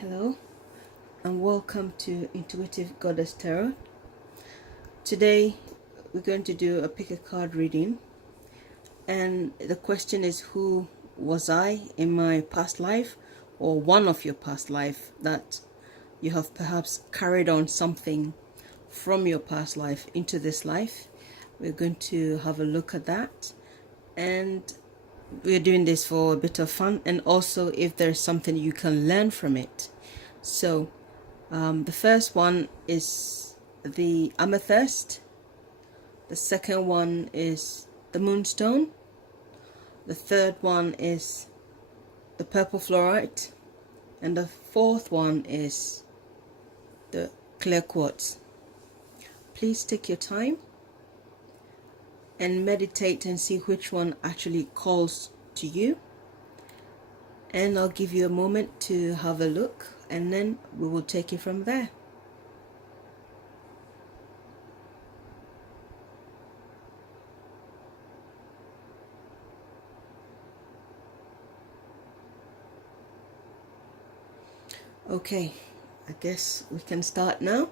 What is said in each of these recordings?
Hello and welcome to Intuitive Goddess Tarot. Today we're going to do a pick a card reading, and the question is, who was I in my past life, or one of your past life that you have perhaps carried on something from your past life into this life. We're going to have a look at that, and we're doing this for a bit of fun, and also if there's something you can learn from it. So the first one is the Amethyst, the second one is the Moonstone, the third one is the Purple Fluorite, and the fourth one is the Clear Quartz. Please take your time and meditate and see which one actually calls to you, and I'll give you a moment to have a look, and then we will take it from there. Okay, I guess we can start now.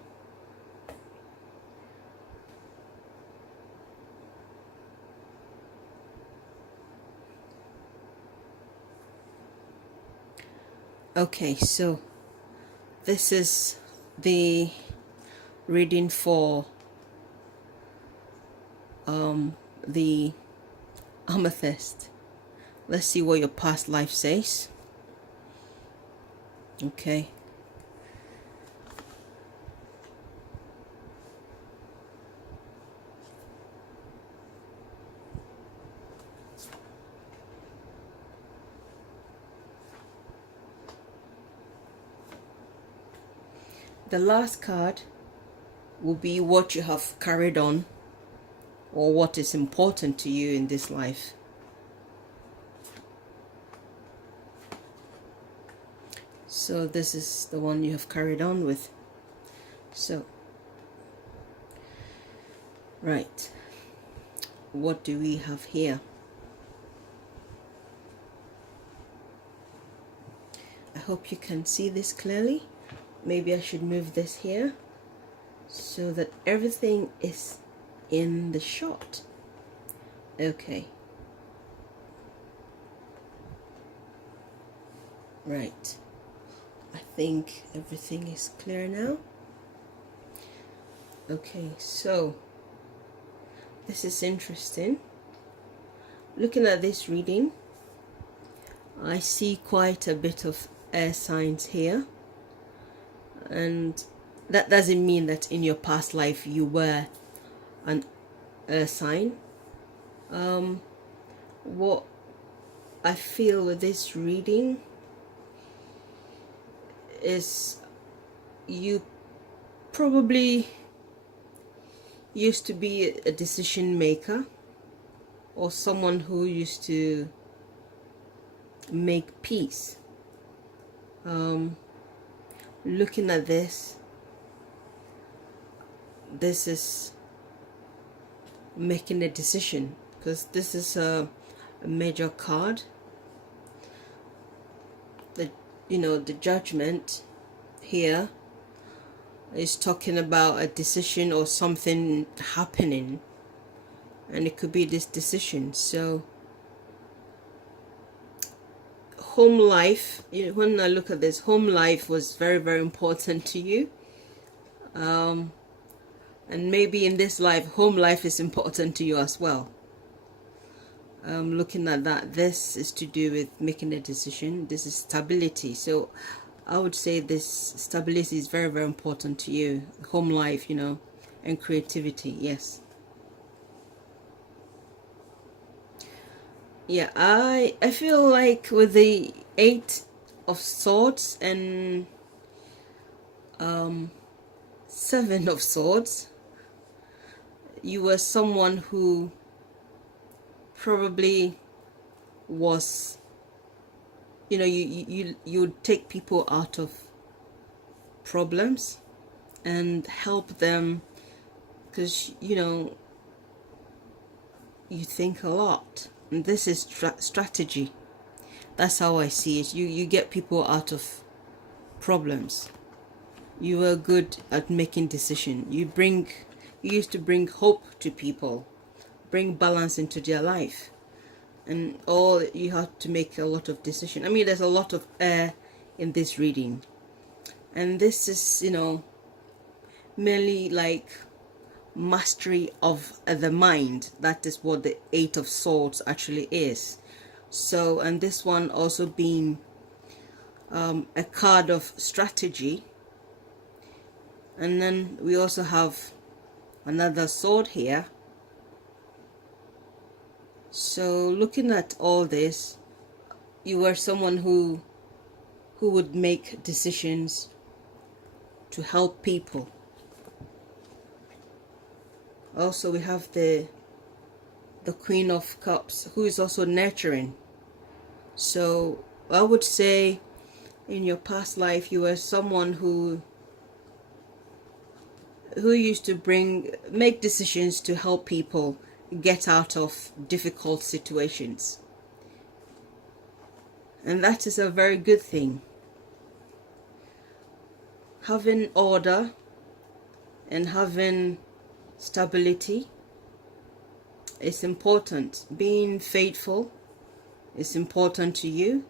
Okay, so this is the reading for the Amethyst. Let's see what your past life says. Okay. The last card will be what you have carried on, or what is important to you in this life. So this is the one you have carried on with. So, right, what do we have here? I hope you can see this clearly. Maybe I should move this here so that everything is in the shot. Okay. Right. I think everything is clear now. Okay, so this is interesting. Looking at this reading, I see quite a bit of air signs here. And that doesn't mean that in your past life you were an earth sign. What I feel with this reading is you probably used to be a decision maker, or someone who used to make peace. Looking at this is making a decision, because this is a major card. The Judgment here is talking about a decision or something happening, and it could be this decision. So home life, when I look at this, home life was very, very important to you, and maybe in this life home life is important to you as well. Looking at that, this is to do with making a decision. This is stability, so I would say this stability is very, very important to you. Home life, and creativity. Yes. Yeah, I feel like with the Eight of Swords and Seven of Swords, you were someone who probably was, you would take people out of problems and help them, because you think a lot. And this is strategy. That's how I see it. You get people out of problems. You were good at making decisions. You used to bring hope to people, bring balance into their life. And all you had to make a lot of decisions. I mean, there's a lot of air in this reading. And this is, merely like mastery of the mind. That is what the Eight of Swords actually is. So, and this one also being a card of strategy. And then we also have another sword here. So looking at all this, you were someone who would make decisions to help people. Also we have the Queen of Cups, who is also nurturing. So I would say in your past life you were someone who used to make decisions to help people get out of difficult situations. And that is a very good thing. Having order and having stability is important. Being faithful is important to you.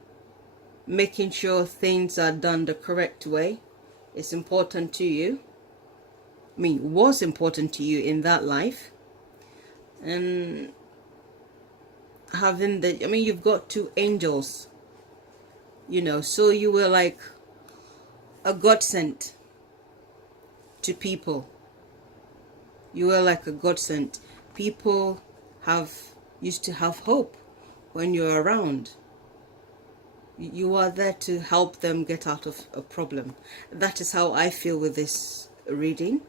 Making sure things are done the correct way is important to you. I mean, was important to you in that life. And having you've got two angels, so you were like a godsend to people. You were like a godsend. People used to have hope when you're around. You are there to help them get out of a problem. That is how I feel with this reading.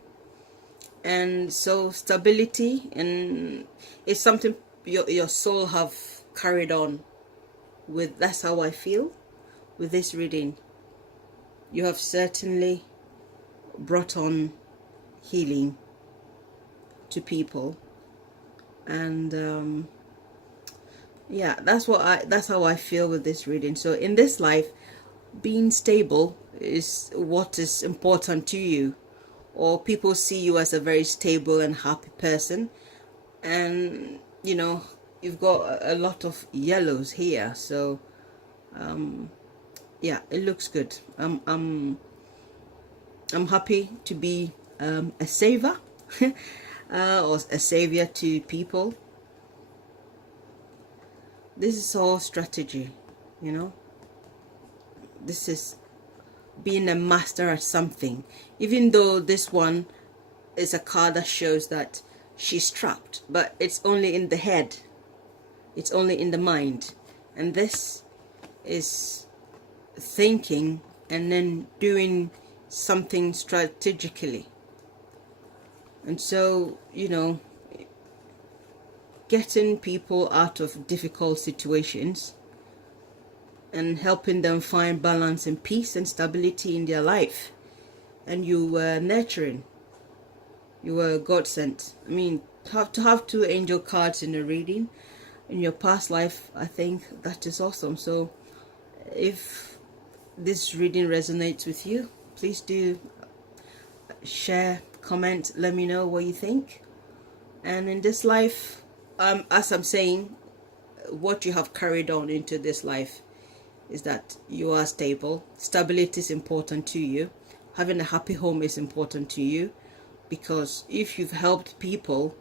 And so stability and is something your soul have carried on with. That's how I feel with this reading. You have certainly brought on healing to people, and yeah, that's how I feel with this reading. So in this life, being stable is what is important to you, or people see you as a very stable and happy person. And you've got a lot of yellows here, so yeah, it looks good. I'm happy to be a saver or a savior to people. This is all strategy, this is being a master at something. Even though this one is a card that shows that she's trapped, but it's only in the head, it's only in the mind. And this is thinking and then doing something strategically. And so getting people out of difficult situations and helping them find balance and peace and stability in their life. And you were nurturing. You were God sent. I mean, to have two angel cards in a reading in your past life, I think that is awesome. So if this reading resonates with you, please do share, comment, let me know what you think. And in this life, as I'm saying, what you have carried on into this life is that you are stable. Stability is important to you. Having a happy home is important to you, because if you've helped people,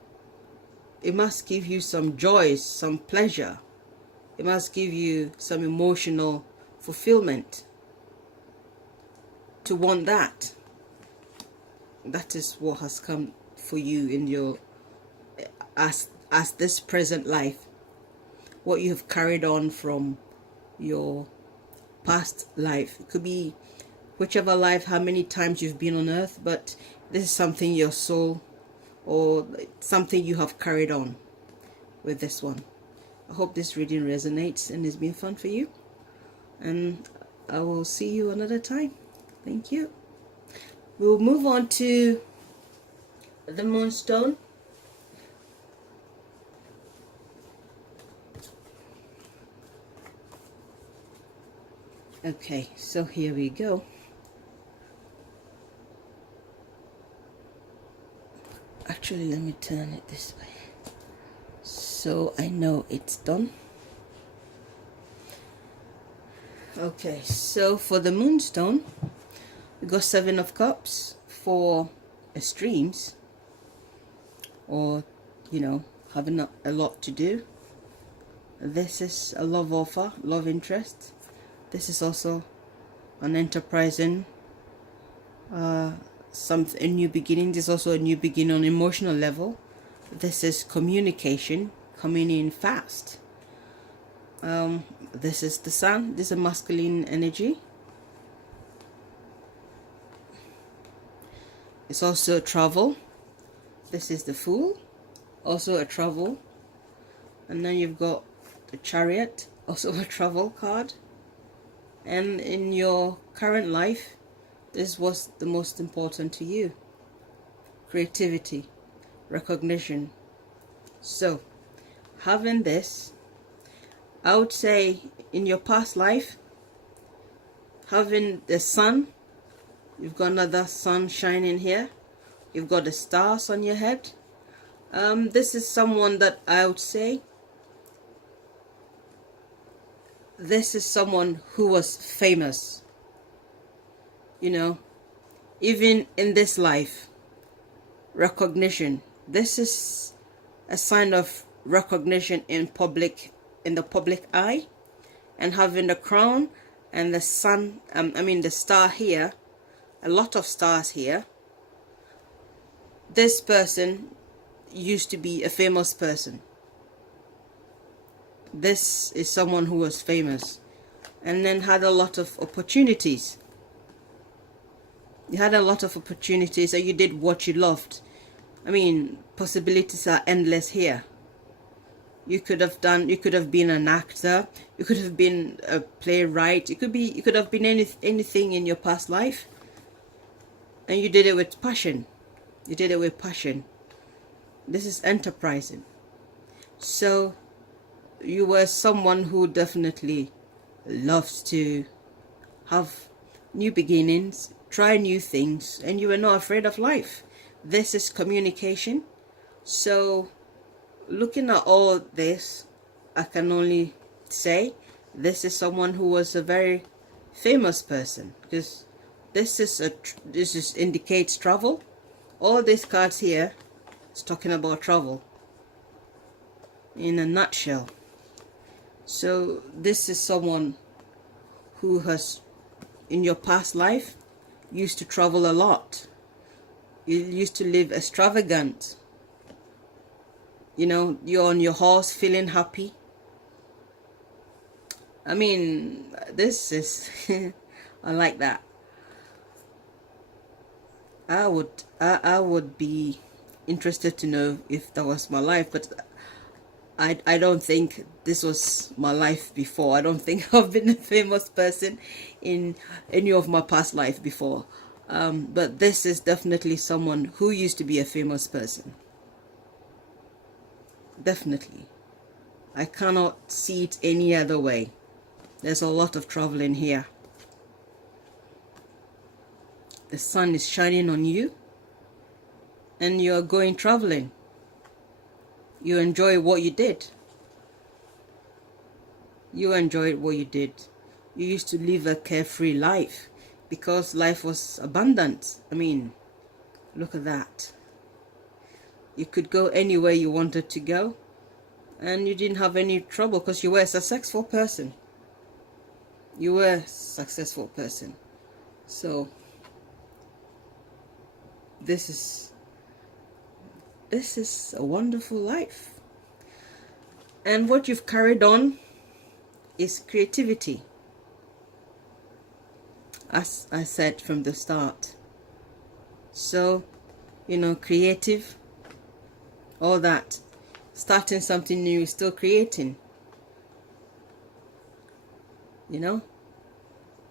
it must give you some joy, some pleasure. It must give you some emotional fulfillment to want that. That is what has come for you in your as this present life, what you have carried on from your past life. It could be whichever life, how many times you've been on earth, but this is something your soul, or something you have carried on with this one. I hope this reading resonates and has been fun for you, and I will see you another time. Thank you. We'll move on to the Moonstone. Okay, so here we go. Actually, let me turn it this way so I know it's done. Okay, so for the moonstone, we got 7 of Cups for extremes, or having a lot to do. This is a love offer, love interest. This is also an enterprising, a new beginning. This is also a new beginning on emotional level. This is communication coming in fast. This is the Sun. This is a masculine energy. It's also travel. This is the Fool, also a travel. And then you've got the Chariot, also a travel card. And in your current life, this was the most important to you: creativity, recognition. So having this, I would say in your past life, having the Sun, you've got another sun shining here, you've got the stars on your head. This is someone that I would say, this is someone who was famous, even in this life. Recognition. This is a sign of recognition in the public eye, and having the crown and the sun, the star here, a lot of stars here. This person used to be a famous person. This is someone who was famous and then had a lot of opportunities. You had a lot of opportunities and you did what you loved. Possibilities are endless here. You could have been an actor, you could have been a playwright, you could have been anything in your past life, and you did it with passion. You did it with passion. This is enterprising. So you were someone who definitely loves to have new beginnings, try new things, and you were not afraid of life. This is communication. So looking at all this, I can only say this is someone who was a very famous person, because this indicates travel. All these cards here is talking about travel in a nutshell. So this is someone who has, in your past life, used to travel a lot. You used to live extravagant. You're on your horse feeling happy. This is I like that. I would be interested to know if that was my life, but I don't think this was my life before. I don't think I've been a famous person in any of my past life before. But this is definitely someone who used to be a famous person. Definitely. I cannot see it any other way. There's a lot of traveling here. The sun is shining on you and you're going traveling. You enjoy what you did. You enjoyed what you did. You used to live a carefree life because life was abundant. Look at that. You could go anywhere you wanted to go and you didn't have any trouble because you were a successful person. You were a successful person. So this is a wonderful life. And what you've carried on is creativity, as I said from the start. So, creative, all that, starting something new, still creating,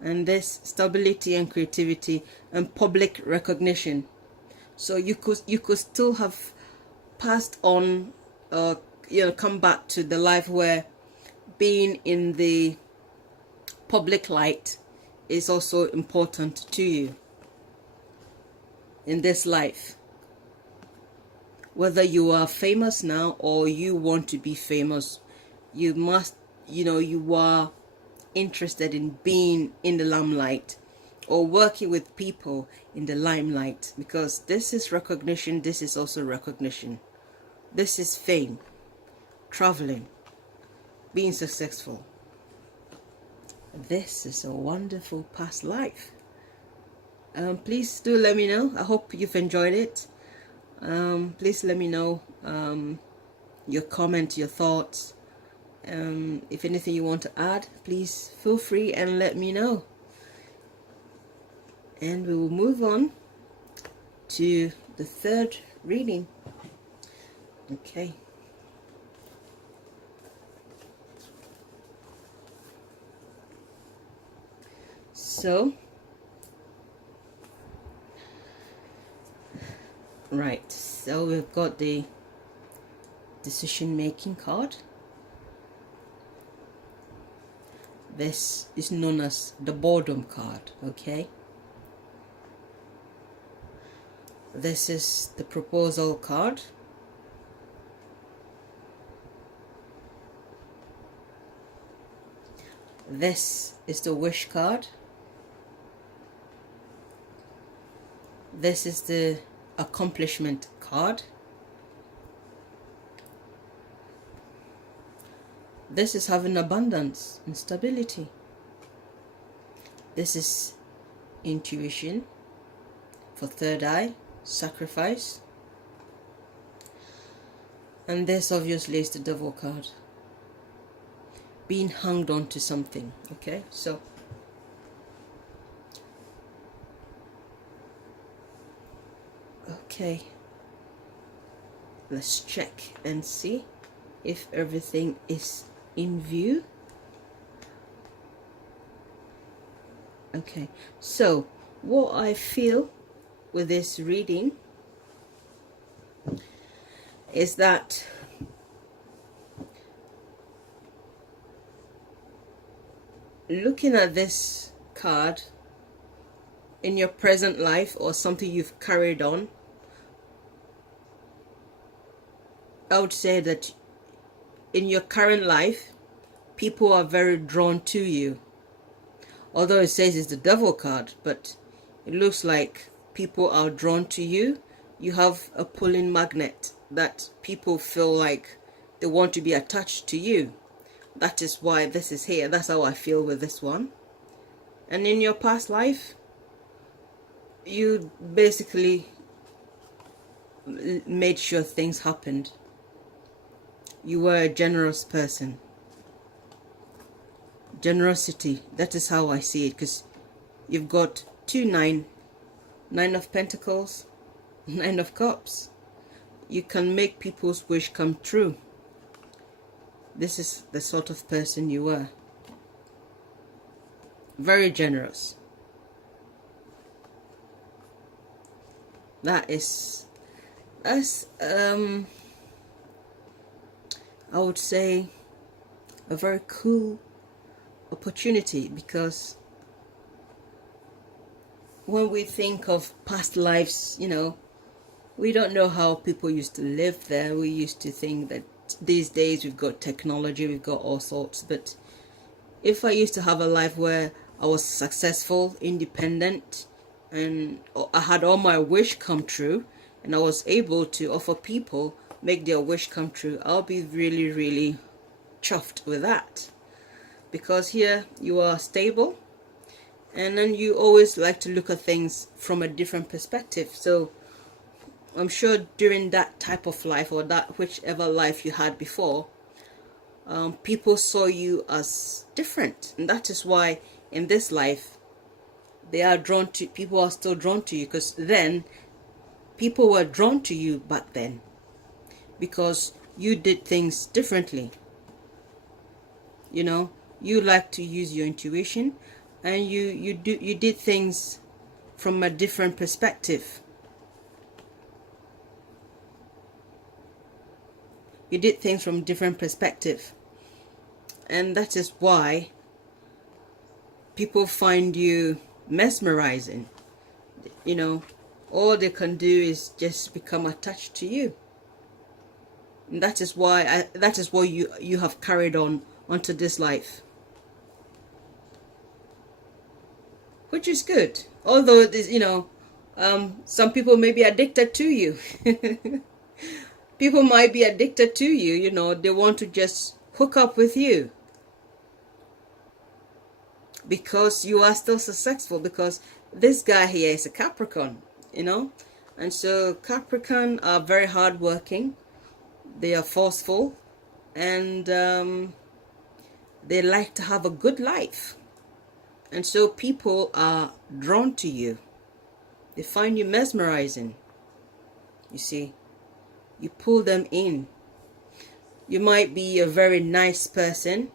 and this stability and creativity and public recognition. So you could still have passed on, come back to the life where being in the public light is also important to you in this life. whether you are famous now or you want to be famous, you must, you are interested in being in the limelight or working with people in the limelight, because this is recognition. This is also recognition. This is fame, traveling, being successful. This is a wonderful past life. Please do let me know. I hope you've enjoyed it. Please let me know your comment, your thoughts. If anything you want to add, please feel free and let me know. And we will move on to the third reading. Okay. So, right, so we've got the decision-making card. This is known as the boredom card, okay? This is the proposal card. This is the wish card. This is the accomplishment card. This is having abundance and stability. This is intuition for third eye, sacrifice. And this obviously is the devil card, being hung on to something. Okay, so okay, let's check and see if everything is in view. Okay, so what I feel with this reading is that looking at this card in your present life or something you've carried on, I would say that in your current life, people are very drawn to you. Although it says it's the devil card, but it looks like people are drawn to you. You have a pulling magnet that people feel like they want to be attached to you. That is why this is here. That's how I feel with this one. And in your past life, you basically made sure things happened. You were a generous person. Generosity, that is how I see it, because you've got 9 of Pentacles, 9 of Cups. You can make people's wish come true. This is the sort of person you were. Very generous. That's I would say a very cool opportunity, because when we think of past lives, we don't know how people used to live there. We used to think that these days we've got technology, we've got all sorts. But if I used to have a life where I was successful, independent, and I had all my wish come true, and I was able to offer people, make their wish come true, I'll be really, really chuffed with that. Because here you are stable, and then you always like to look at things from a different perspective. So I'm sure during that type of life, or that whichever life you had before, people saw you as different, and that is why in this life they are drawn to, people are still drawn to you, because then people were drawn to you back then because you did things differently. You like to use your intuition, and you did things from a different perspective. You did things from a different perspective, and that is why people find you mesmerizing. All they can do is just become attached to you. And that is why that is what you have carried on onto this life, which is good. Although it is, some people may be addicted to you. People might be addicted to you. They want to just hook up with you because you are still successful, because this guy here is a Capricorn, and so Capricorn are very hardworking. They are forceful, and they like to have a good life, and so people are drawn to you. They find you mesmerizing. You see, you pull them in. You might be a very nice person.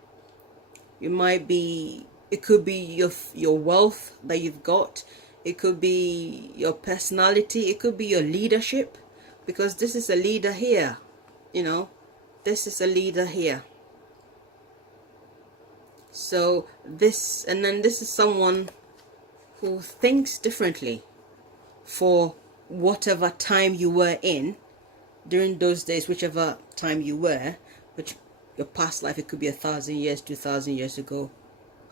It could be your wealth that you've got. It could be your personality. It could be your leadership, because this is a leader here. This is a leader here. So this is someone who thinks differently for whatever time you were in during those days, whichever time you were, which your past life, it could be 1,000 years, 2,000 years ago,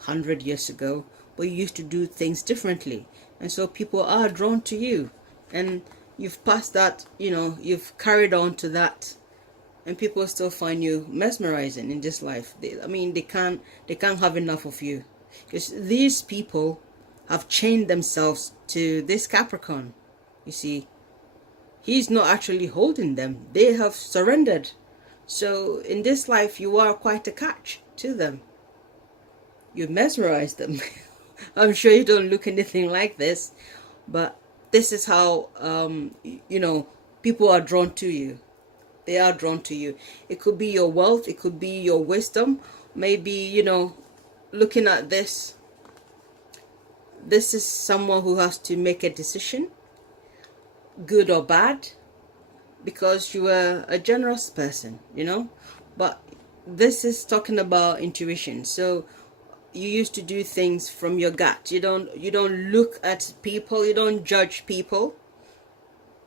100 years ago, but you used to do things differently, and so people are drawn to you, and you've passed that, you've carried on to that, and people still find you mesmerizing in this life. They can't have enough of you, because these people have chained themselves to this Capricorn. You see, he's not actually holding them. They have surrendered. So in this life, you are quite a catch to them. You mesmerize them. I'm sure you don't look anything like this, but this is how, people are drawn to you. They are drawn to you. It could be your wealth. It could be your wisdom. Maybe, looking at this, this is someone who has to make a decision, good or bad, because you are a generous person, but this is talking about intuition. So you used to do things from your gut. You don't look at people. You don't judge people.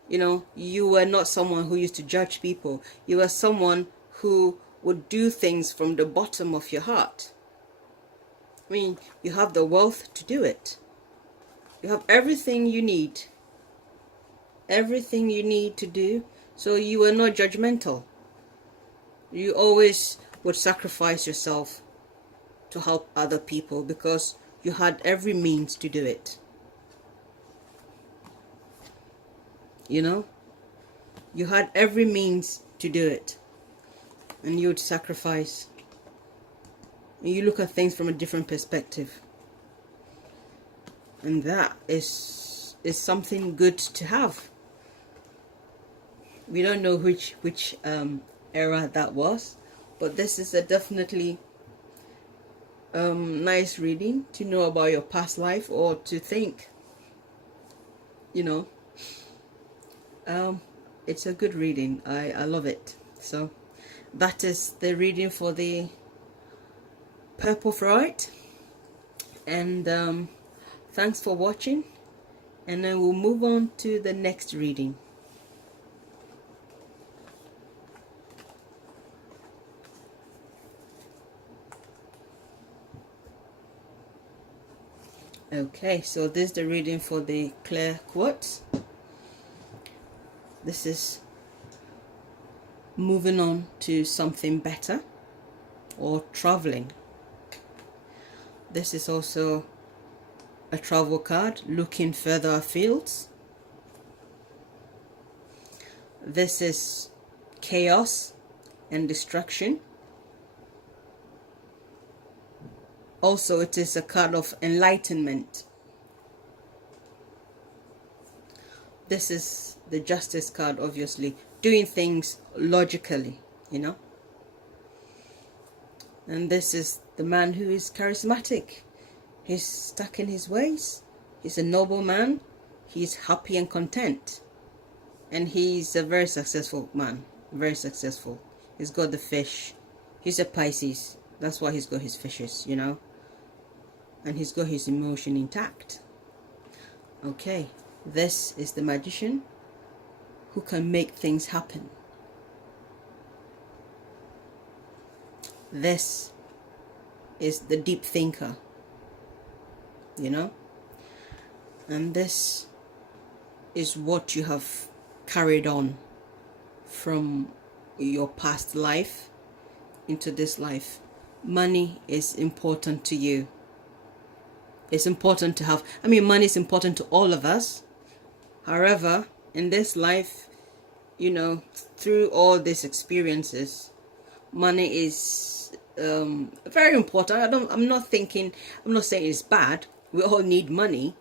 You were not someone who used to judge people. You were someone who would do things from the bottom of your heart. You have the wealth to do it. You have everything you need. Everything you need to do. So you were not judgmental. You always would sacrifice yourself to help other people, because you had every means to do it. You had every means to do it, and you would sacrifice. And you look at things from a different perspective, and that is something good to have. We don't know which era that was, but this is a definitely nice reading to know about your past life, or to think. It's a good reading. I love it. So that is the reading for the purple fluorite, and thanks for watching, and then we'll move on to the next reading. Okay, so this is the reading for the clear quartz. This is moving on to something better, or traveling. This is also a travel card, looking further afield. This is chaos and destruction. Also, it is a card of enlightenment. This is the justice card, obviously, doing things logically, And this is the man who is charismatic. He's stuck in his ways. He's a noble man. He's happy and content. And he's a very successful man. Very successful. He's got the fish. He's a Pisces. That's why he's got his fishes, And he's got his emotion intact. Okay, this is the magician who can make things happen. this is the deep thinker, you know, and this is what you have carried on from your past life into this life. Money is important to you. It's important to have, I mean, money is important to all of us. However, in this life, you know, through all these experiences, money is very important. I'm not saying it's bad. We all need money.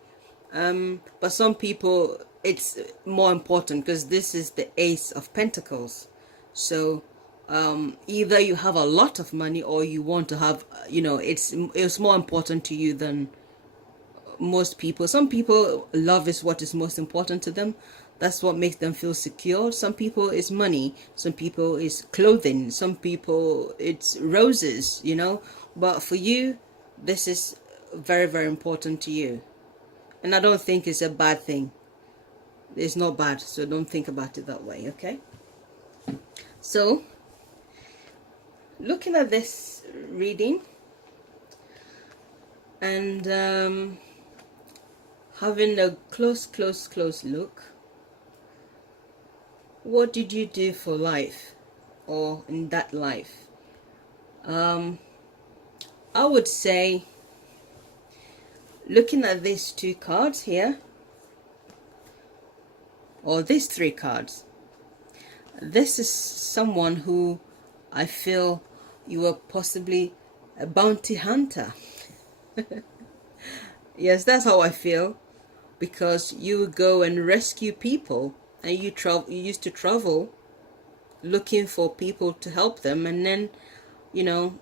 But some people, it's more important because this is the Ace of Pentacles. So either you have a lot of money or you want to have, you know, it's more important to you than most people. Some people, love is what is most important to them. That's what makes them feel secure. Some people it's money, some people it's clothing, some people it's roses, you know. But for you, this is very, very important to you. And I don't think it's a bad thing. It's not bad, so don't think about it that way, okay? So, looking at this reading and having a close look, what did you do for life, or in that life? I would say, looking at these two cards here, or these three cards, this is someone who I feel you were possibly a bounty hunter. Yes, that's how I feel, because you go and rescue people, and you used to travel looking for people to help them, and then, you know,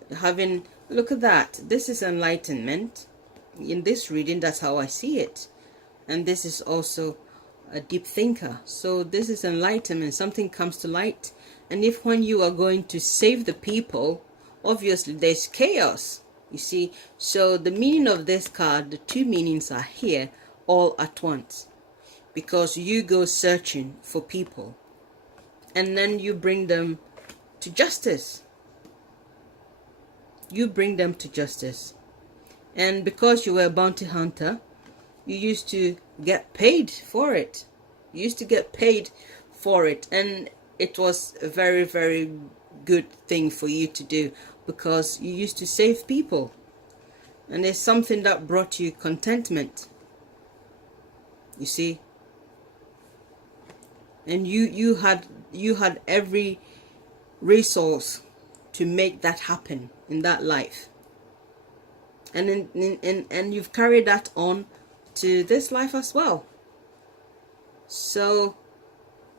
look at that. This is enlightenment. In this reading, that's how I see it. And this is also a deep thinker. So this is enlightenment. Something comes to light. And if when you are going to save the people, obviously there's chaos, you see. So the meaning of this card, the two meanings are here all at once, because you go searching for people and then you bring them to justice. You bring them to justice. And because you were a bounty hunter, you used to get paid for it. You used to get paid for it. And it was a very, very good thing for you to do, because you used to save people. And it's something that brought you contentment, you see. And you had every resource to make that happen in that life. And and you've carried that on to this life as well. So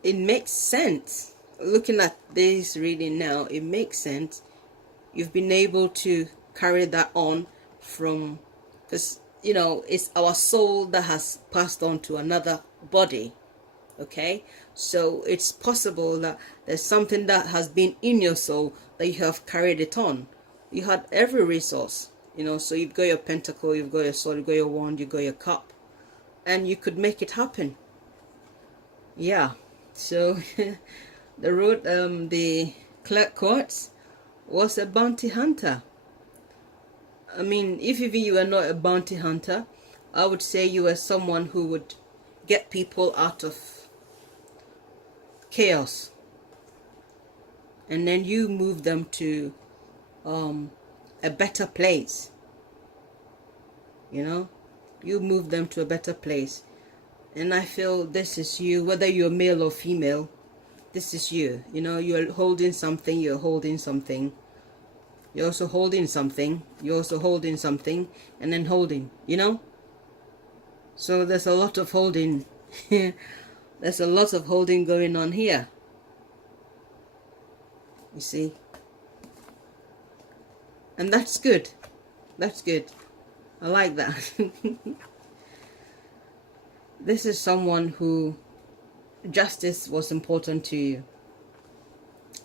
it makes sense. Looking at this reading now, it makes sense. You've been able to carry that on from, because, you know, it's our soul that has passed on to another body. Okay, so it's possible that there's something that has been in your soul that you have carried it on. You had every resource, you know. So you've got your pentacle, you've got your sword, you've got your wand, you've got your cup, and you could make it happen. Yeah. So the Quartz was a bounty hunter. I mean, if even you were not a bounty hunter, I would say you were someone who would get people out of chaos, and then you move them to a better place. You know, you move them to a better place. And I feel this is you, whether you're male or female. This is you. You know, you're holding something, you're holding something, you're also holding something, you're also holding something, and then holding, you know. So there's a lot of holding. There's a lot of holding going on here, you see. And that's good. That's good. I like that. This is someone who justice was important to you.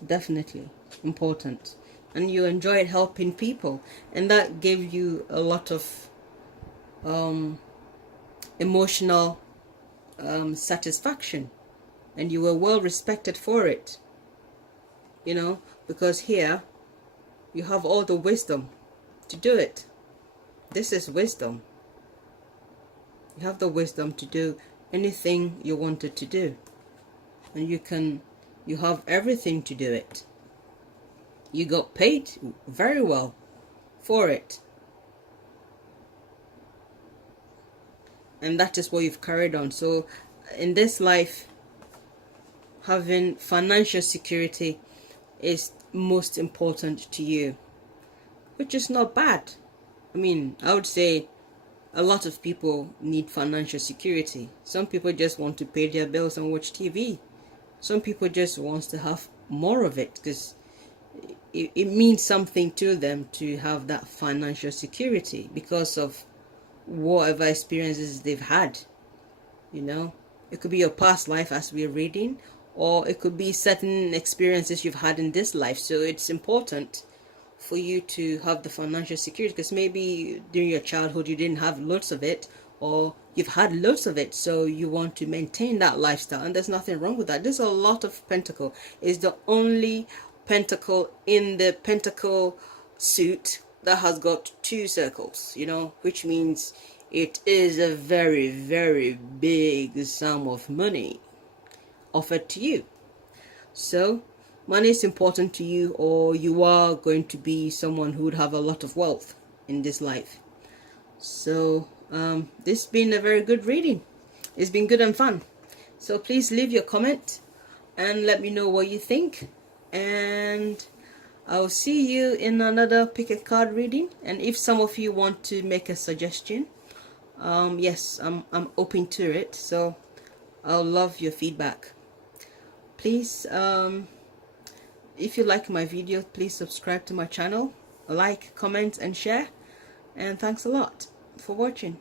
Definitely important. And you enjoyed helping people. And that gave you a lot of emotional satisfaction. And you were well respected for it. You know, because here You have all the wisdom to do it. This is wisdom. You have the wisdom to do anything you wanted to do. And you have everything to do it. You got paid very well for it. And that is what you've carried on. So in this life, having financial security is most important to you, which is not bad. I mean, I would say a lot of people need financial security. Some people just want to pay their bills and watch TV. Some people just want to have more of it because it means something to them to have that financial security because of whatever experiences they've had. You know, it could be your past life as we're reading, or it could be certain experiences you've had in this life. So it's important for you to have the financial security because maybe during your childhood you didn't have lots of it, or you've had lots of it, so you want to maintain that lifestyle, and there's nothing wrong with that. There's a lot of pentacle. It's the only pentacle in the pentacle suit that has got 2 circles, you know, which means it is a very, very big sum of money offered to you. So money is important to you, or you are going to be someone who would have a lot of wealth in this life. So this has been a very good reading. It's been good and fun. So please leave your comment and let me know what you think, and I'll see you in another pick a card reading. And if some of you want to make a suggestion, yes, I'm open to it, so I'll love your feedback. Please, if you like my video, please subscribe to my channel, like, comment and share, and thanks a lot for watching.